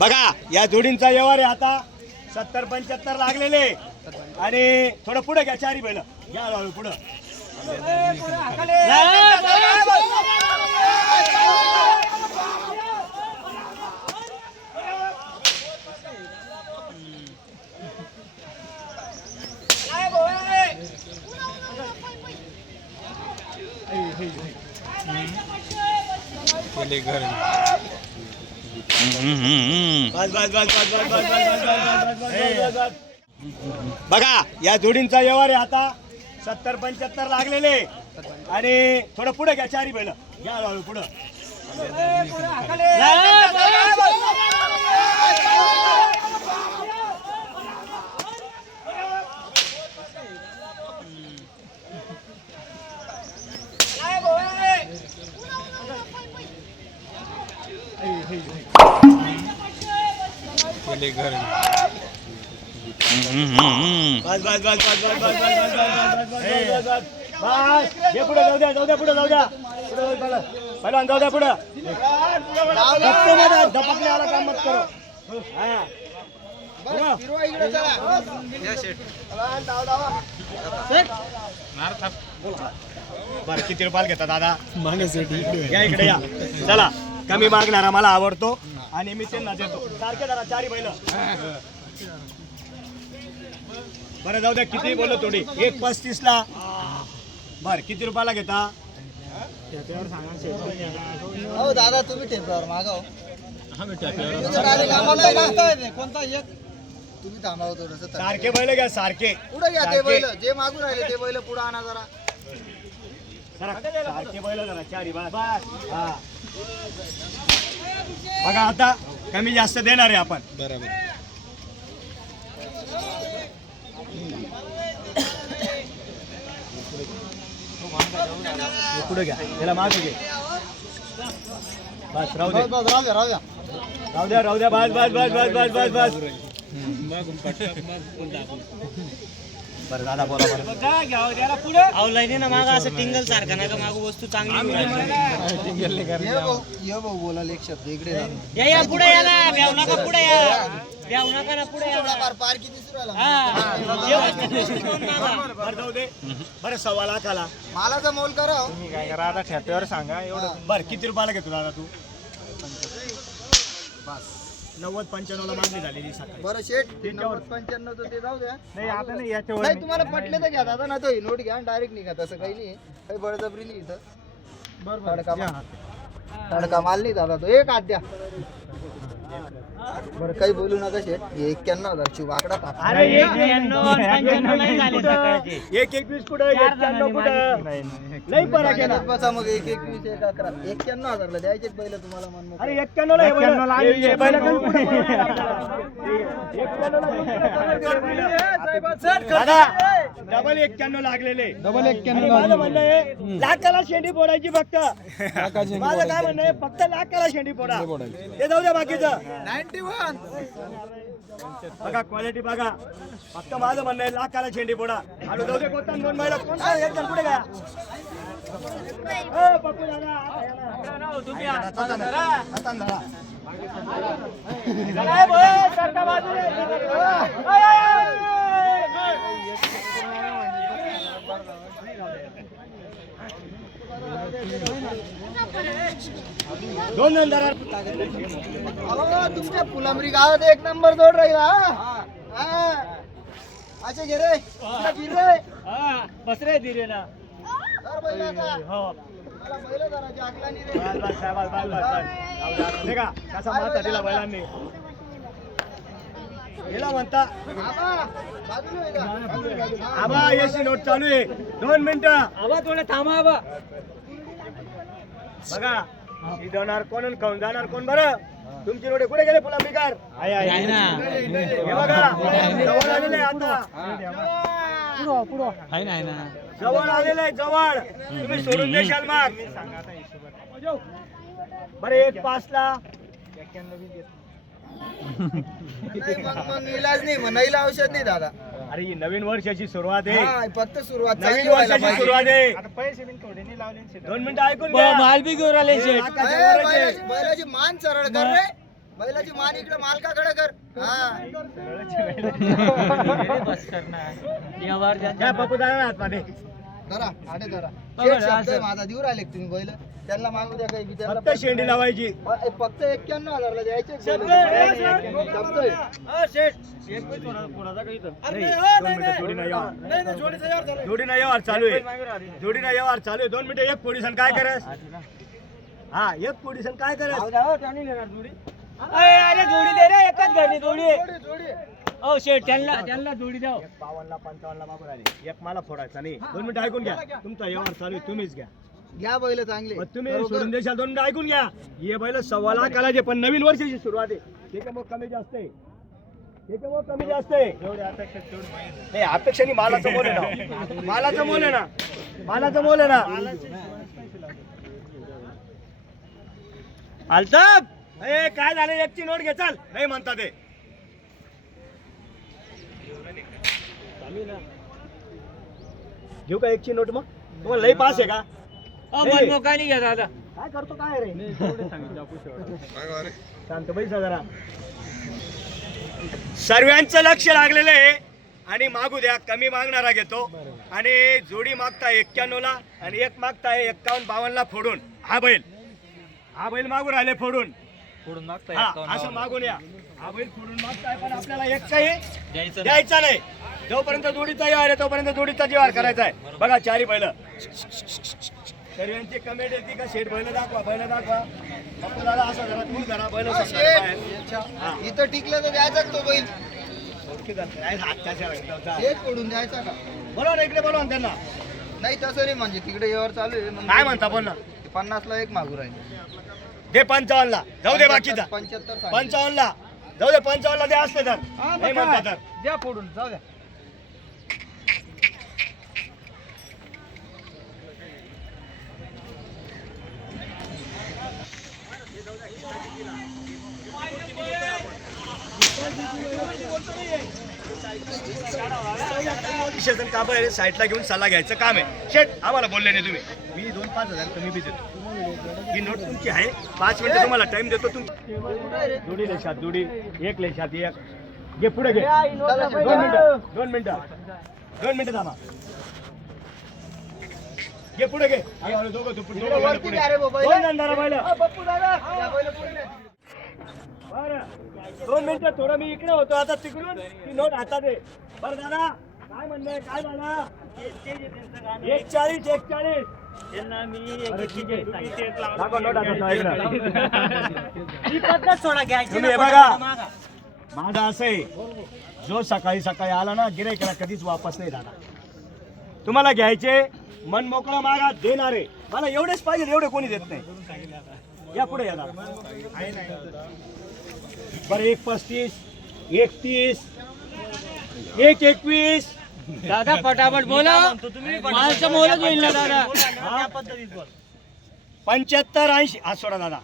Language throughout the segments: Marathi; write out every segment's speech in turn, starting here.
बघा या जोडींचा व्यवहार आहे आता 70-75 लागलेले आणि थोडं पुढे घ्या चारी बैल घ्या पुढं बघा या जोडींचा व्यवहार आहे आता 70-75 लागलेले आणि थोडं पुढे घ्या चारी बैल घ्या पुढं पुढे जाऊ द्या पुढे जाऊ द्या पहिला जाऊ द्या पुढे धपकण्याला काम मत करो बरं किती रुपयाला घेता दादा या इकडे या चला कमी मागणारा मला आवडतो आणि मी त्यांना देतो सारखे जरा चारी बैल बरं जाऊ द्या किती बोललो थोडी 1.35 ला बर किती रुपयाला घेता हो दादा तुम्ही टेपवर मागाव कोणता एक तुम्ही थांबाव थोडंसं सारखे बैल घ्या सारखे पुढे घ्या ते बैल जे मागून राहिले ते बैल पुढे आणा जरा सारखे बैल जरा चारी हा बघा आता कमी जास्त देणार आहे आपण बरोबर पुढे घ्या त्याला मागे घे बस राहू द्या राहू द्या बस बस बस बस बस बस बस बरं दादा बोला बरं लाईनी ना मागा असं टिंगल सारखा नाही का मागं वस्तू चांगली बोला एक शब्द इकडे या पुढे या ना ब्याव नका पुढे या ब्याव नका ना पुढे या पार किती सुरू बरं जाऊ दे बरं 1.25 लाखाला मालाचा मोल करा काय करा आता ठेप्यावर सांगा एवढं बरं किती रुपयाला घेतो दादा तू 90-95 ला मागणी झालेली सकाळी बरं शेट 95 तर ते जाऊ द्या नाही आता नाही याच्यावर नाही तुम्हाला पटले तर घ्या दादा ना तो नोट घ्या डायरेक्ट निघा तसं काही नाही काही बळजबरी नाही इथं बरं तडका माल नाही दादा तो एक हात द्या बरं काही बोलू नका शेट 91,000 ची वाकडा अरे 91-95 नाही झाले सकाळचे 1-21 कुठं 91 कुठं नाही फरक आहे ना बसा मग 1-21 1-11 91,000 ला द्यायचे बैल तुम्हाला मन अरे 91 ला 91 ला हे बैल दादा डबल 91 लागलेले डबल 91 माझं म्हणणं आहे लाखाला शेंडी फोडायची फक्त माझं काय म्हणणं आहे फक्त लाखाला शेंडी फोडा ते जाऊ द्या बाकीचं 91 बघा क्वालिटी बघा फक्त माझं म्हणणं आहे लाखाला शेंडी फोडा आणि जाऊ दे कोणता दोन बैल कोणता एकदम पुढे घ्या ओ पप्पू दादा तुम्ही आता धरा दोन नंतर तुमच्या फुलांबरी गावात एक नंबर जोड राहिला अच्छा घे रे रे बस रे धीरे ना कसा माता दिला बैलांनी गेला म्हणता आबा एसी नोट चालू आहे 2 मिनिटं आबा थोडे थांबा आबा बघा शिजवणार कोण आणि खाऊन जाणार कोण बरं तुमची नोटे कुठे गेले फुला बिकार आहे ना हे बघा जवळ आलेले आता पुढं आहे ना जवळ आलेले जवळ तुम्ही सोडून देशाल मग बरं 1.5 ला मग इलाज नाही म्हणायला औषध नाही दादा अरे ही नवीन वर्षाची सुरुवात आहे फक्त सुरुवात नवीन वर्षाची सुरुवात आहे पैसे बिन थोडे नाही लावले 2 मिनिटं ऐकून घ्या माल बी घेऊन आले शेट बैलाची मान सरळ कर रे बैलाची मान इकडे मालकाकडे कर. हा घ्या बापू दादा हातमध्ये. धरा आडे धरा. शेठ शब्द आहे माझा, देऊ राहिले तुम्ही बैल त्यांना मागू द्या काही त्यांना फक्त शेंडी लावायची. फक्त 91,000 ला द्यायचे शब्द शब्द आहे. आहे. जोडीना व्यवहार चालू आहे. जोडीना व्यवहार चालू आहे. 2 मिनिटं. एक पोलिसन काय करस? हा एक पोलिसन काय करस? अरे जोडी दे रे, एकच घरनी जोडी जोडी ओ शेठ त्यांना जोडी द्या. 52ला 55ला मागून आले. एक मला फोडायचा नाही. 2 मिनिटं ऐकून घ्या. तुमचा व्यवहार चालू आहे, तुम्हीच घ्या. घ्या बैल चांगले. मग तुम्ही सोडून देशाल. 2 मिनिटं ऐकून घ्या. हे बैल 1.25 लाखाला जे, पण नवीन वर्षाची सुरुवात आहे त्याच्यामुळे कमी जास्त आहे. त्याच्यामुळे कमी जास्त आहे. नाही अपेक्षा नाही. मालाचं मोल आहे ना. मालाचं मोल आहे ना. मालाचं मोल आहे ना. अल्ताफ ए काय झालं? एकची नोट घे चाल. नाही म्हणता ते. घेऊ का एकची नोट? मग तुम्हाला लई पास आहे का? मनमोका नाही घ्या दादा. काय करतो काय रे? शांत बैसा जरा. सर्वांचं लक्ष लागलेलं आहे आणि मागू द्या. कमी मागणारा घेतो आणि जोडी मागताय 91ला आणि एक मागताय 51-52ला फोडून. हा बैल मागू राहिले फोडून मागताय. असं मागून या. हा बैल फोडून मागताय पण आपल्याला एक काही द्यायचा नाही. जोपर्यंत जोडीचा व्यवहार आहे तोपर्यंत जोडीचा व्यवहार करायचा आहे. बघा चारी बैल. सर्वांची कमेंट येते का शेठ बैल दाखवा, बैल दाखवा. दादा असं जरा दूर करा बैल. इथं टिकलं तर द्यायचा तो बैल. बोलवा हेच पडून द्यायचा का? ना इकडे, बोलवा ना त्यांना. नाही तसं नाही, म्हणजे तिकडे व्यवहार चालू आहे. मग काय म्हणता पण ना? 50ला एक मागू राहिले. दे 55ला. जाऊ दे बाकीचा. 75 55ला जाऊ दे. 55ला दे असते तर नाही म्हणता तर. द्या फोडून जाऊ द्या. साईडला घेऊन सल्ला घ्यायचं काम आहे. शेठ आम्हाला बोलले नाही तुम्ही. मी 2-5 हजार कमी बी देतो. ही नोट तुमची आहे. 5 मिनिटं तुम्हाला टाइम देतो. जोडी लेशात जोडी. एक लेशात एक. घे पुढे घे. 2 मिनिटं थांबा. घे पुढे घे. दोघं वरती घ्या रे बाबा. पप्पू दादा या बैल पुढे. 2 मिनिटं. थोडं मी इकडे होतो आता तिकडून ती नोट हातात आहे. बरं दादा काय म्हणणं? काय झालं? 140. दाखव नोट आता. तुम्ही हे बघा. माझं असं आहे, जो सकाळी आला ना गिऱ्हाईकाला कधीच वापस नाही दादा. तुम्हाला घ्यायचे मन मोकळा मागा. देणारे मला एवढेच पाहिजे. एवढे कोणी देत नाही. या पुढे या दादा. बरं 1.35, 1.30, 1.21. दादा पटापट बोला. मालचं मोलच होईल ना दादा. 75-80. हा सोडा दादा.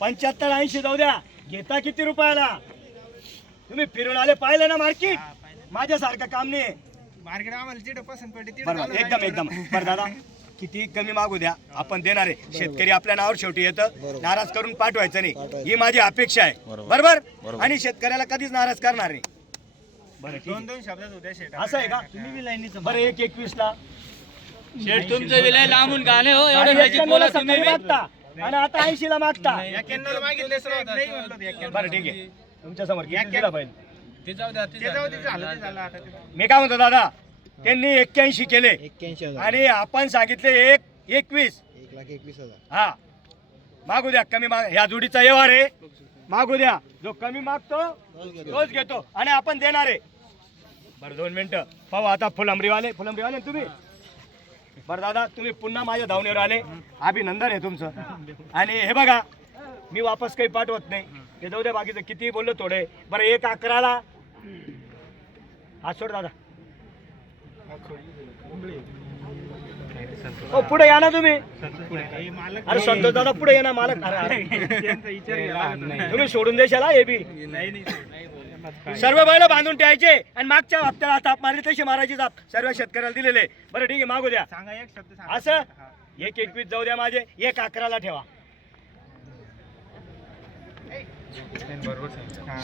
75-80 जाऊ द्या. घेता किती रुपयाला? तुम्ही फिरून आले, पाहिलं ना मार्केट. माझ्यासारखं काम नाही. मार्केट आम्हाला जिथं पसंत पडते बरं एकदम. बरं दादा किती कमी मागू द्या, आपण देणार आहे. शेतकरी आपल्या नावावर शेवटी येतं. नाराज करून पाठवायचं नाही, ही माझी अपेक्षा आहे. बरोबर. आणि शेतकऱ्याला कधीच नाराज करणार नाही. बरं 2 शब्दात होत्या शेठ. असं आहे का? बरं 1.21ला. शेठ तुमचं विलय लांबून गाणे हो. आणि एवढं मॅजिक बोला तुम्ही. मागता आणि आता 80ला मागता. 91 मागितले नाही म्हणलो. बरं ठीक आहे. तुमच्या समोर दिला पाहिजे. ते जाऊ द्या. मी काय म्हणतो दादा, त्यांनी 81 केले 81,000 आणि आपण सांगितले 1.21. 1,21,000. हा मागू द्या. कमी माग. ह्या जोडीचा व्यवहार आहे. मागू द्या. जो कमी मागतो तोच घेतो आणि आपण देणार आहे. बरं 2 मिनिटं पाहू आता. फुलंबरीवाले तुम्ही. बरं दादा तुम्ही पुन्हा माझ्या धावणीवर आले. अभिनंदन आहे तुमचं. आणि हे बघा मी वापस काही पाठवत नाही. हे जाऊ द्या. बाकीचं किती बोललो थोडे. बरं 1.11ला. हा सोड दादा. हो पुढे या ना तुम्ही. अरे संतोष दादा पुढे या ना. मालक तुम्ही सोडून देशाला हे बी. सर्व बैल बांधून ठेवायचे आणि मागच्या हप्त्याला ताप मारली तशी मारायची ताप सर्व शेतकऱ्याला दिलेले. बरं ठीक आहे मागू द्या. असं 1.21 जाऊ द्या माझे. 1.11ला ठेवा.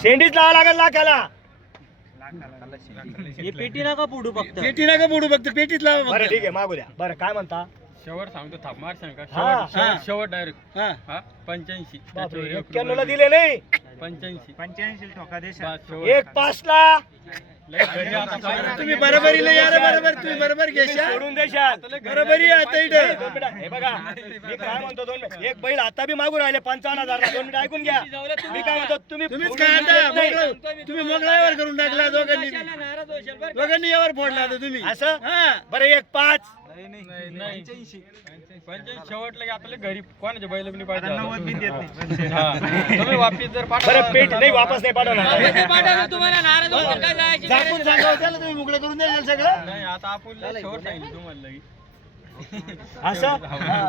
शेंडीच लावा लागेल लाखाला. हे पेटी नका पुढू फक्त. पेटी नका बुडू फक्त पेटीत लावा. बरं ठीक आहे मागू द्या. बरं काय म्हणता? शेवट सांगतो थापमार सांगा हा. शेवट डायरेक्ट 85 91 ला दिले नाही. 85 ठोका दे एक 5 ला तुम्ही बरोबरीला या रे. बरोबर तुम्ही बरोबर घेशाल सोडून देशाल. बरोबरी आता इथे हे बघा मी काय म्हणतो 2 मिनिट. एक बैल आता बी मागून राहिले 55,000 ला. 2 मिनिट ऐकून घ्या. मी काय म्हणतो तुम्हीच काय आता तुम्ही मोगलावर करून टाकला दोघांनी यावर फोडला तुम्ही असं. बरं एक 5 शेवटला की आपल्याला घरी कोणाच्या बैल बी पाहिजे तुम्ही वापिस जर बरं पेट नाही वापस नाही पाठवणार. तुम्हाला नाराज होऊन काय जायची झाकून सांगा त्याला तुम्ही मोकळे करून द्याल सगळं नाही आता आपण शेवट सांगितलं तुम्हाला लगी. असं.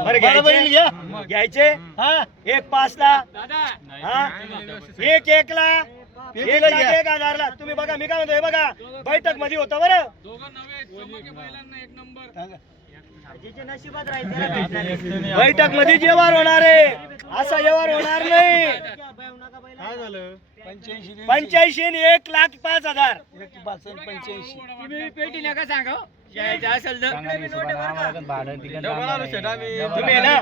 बरं घ्यायचे हा. एक 5 ला हा. एक 1 ला 1,01,000 ला. तुम्ही बघा मी काय म्हणतो हे बघा बैठक मध्ये होतं बरं. नशिबात राहायचं. बैठक मध्ये व्यवहार होणार आहे. असा व्यवहार होणार नाही. काय झालं 85 आणि 1,05,000. तुम्ही पेटी नका सांगा हो. यायचं असेल तर तुम्ही आहे ना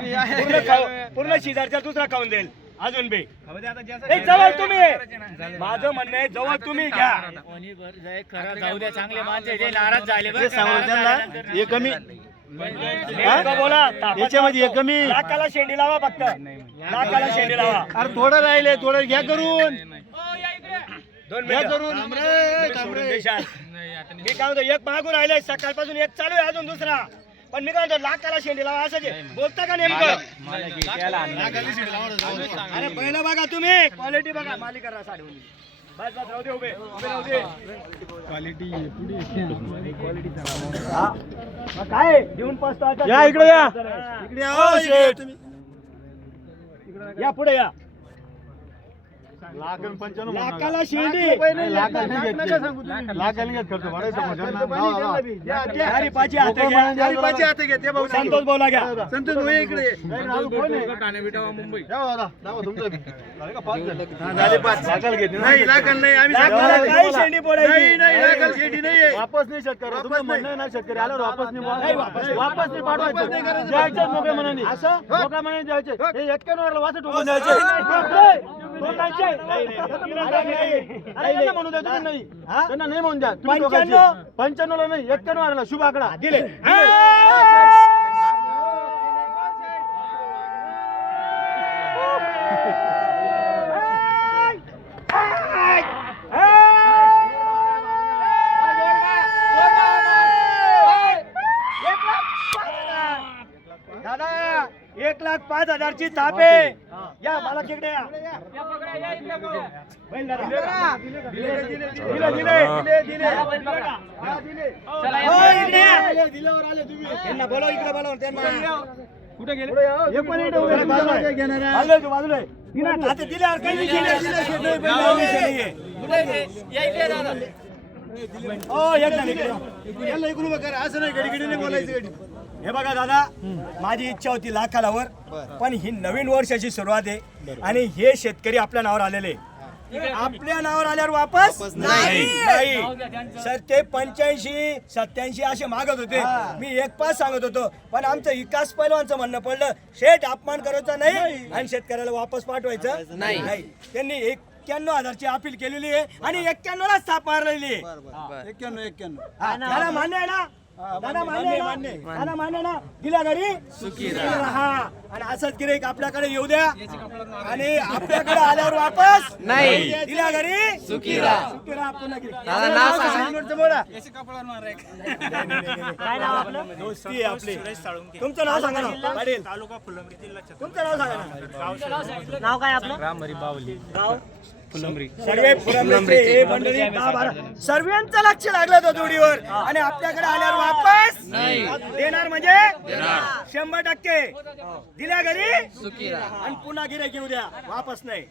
पूर्ण शेजारच्या दुसरा खाऊन देईल अजून बी. नाही, जवळ तुम्ही माझं म्हणणं आहे जवळ तुम्ही घ्या. जाऊ द्या चांगले माणसं ते नाराज झाले बरं. हे कमी नेमकं बोला. याच्यामध्ये हे कमी. लाखाला शेंडी लावा फक्त. लाखाला शेंडी लावा. अरे थोडं राहिले थोडं घ्या करून. 2 मिनिटं. सोडून देशाल. मी काय म्हणतो एक मागून राहिले सकाळपासून एक चालू आहे अजून दुसरा. पण मी काय म्हणतो लाखाला शेंडी लावा असं जे बोलता का नेमकं. अरे पहिलं बघा तुम्ही क्वालिटी बघा. मालिका साडी बस बस राहू दे उभे उभे राहू दे. हा. मग काय देऊन पसतो या इकडे या. इकडे या. हो, शेठ. या पुढे या. लाखाला शेंडी हरिपाची हाते घ्या. संतोष बोला घ्या. संतोष भाई इकडे काही शेंडी फोडायची वापस नाही शेतकरी तुमचं म्हणणं आहे ना शेतकरी आल्यावर वापस नाही वापस नाही पाठवायचं द्यायचं मोकळ्या मनाने असं मोकळ्या मनाने द्यायचे हे 91 वाजता टोकून द्यायचे म्हणून द्या तुम्ही नाही त्यांना नाही म्हणून द्या 95 ला नाही 91 ला शुभ आकडा दिले. दादा 1,05,000 ची थाप आहे. या मला तिकडे या. बैल दादा. दिले. हो, इकडे या. त्यांना बोलव इकडे बोलव त्यांना. कुठे गेले? हे पण इकडे उभे आहेत. बाजूला आहे. तिने हातात दिल्यावर काही विषय नाही. हो, एक जण इकडे. असं नाही घडी नाही बोलायचं. हे बघा दादा माझी इच्छा होती लाखाला वर. पण ही नवीन वर्षाची सुरुवात आहे आणि हे शेतकरी आपल्या नावावर आलेले. आपल्या नावावर आल्यावर वापस नाही. सर ते 85-87 असे मागत होते. मी 1,5 सांगत होतो पण आमचं विकास पैलवानचं म्हणणं पडलं शेठ अपमान करायचा नाही आणि शेतकऱ्याला वापस पाठवायचं नाही. त्यांनी 91,000 ची अपील केलेली आहे आणि 91 ला स्थाप मारलेली आहे. 91 त्याला मान्य आहे ना. दादा मान्य ना. दिल्या घरी सुखी राहा. आणि असंच गिऱ्हाईक आपल्याकडे येऊ द्या आणि आपल्याकडे आल्यावर वापस नाही. दिल्या घरी सुखी राहा. पुन्हा दोस्ती आहे आपली. तुमचं नाव सांगा ना पाटील. तुमचं नाव सांगा ना. नाव काय आपलं? रामहरी बावली गाव सर्वे फुलंब्रीचे हे मंडळी 10-12 सर्वांचं लक्ष लागलं तो जोडीवर आणि आपल्याकडे आल्यावर वापस देणार म्हणजे 100% दिल्या घरी आणि पुन्हा गिऱ्हाईक येऊ द्या वापस नाही.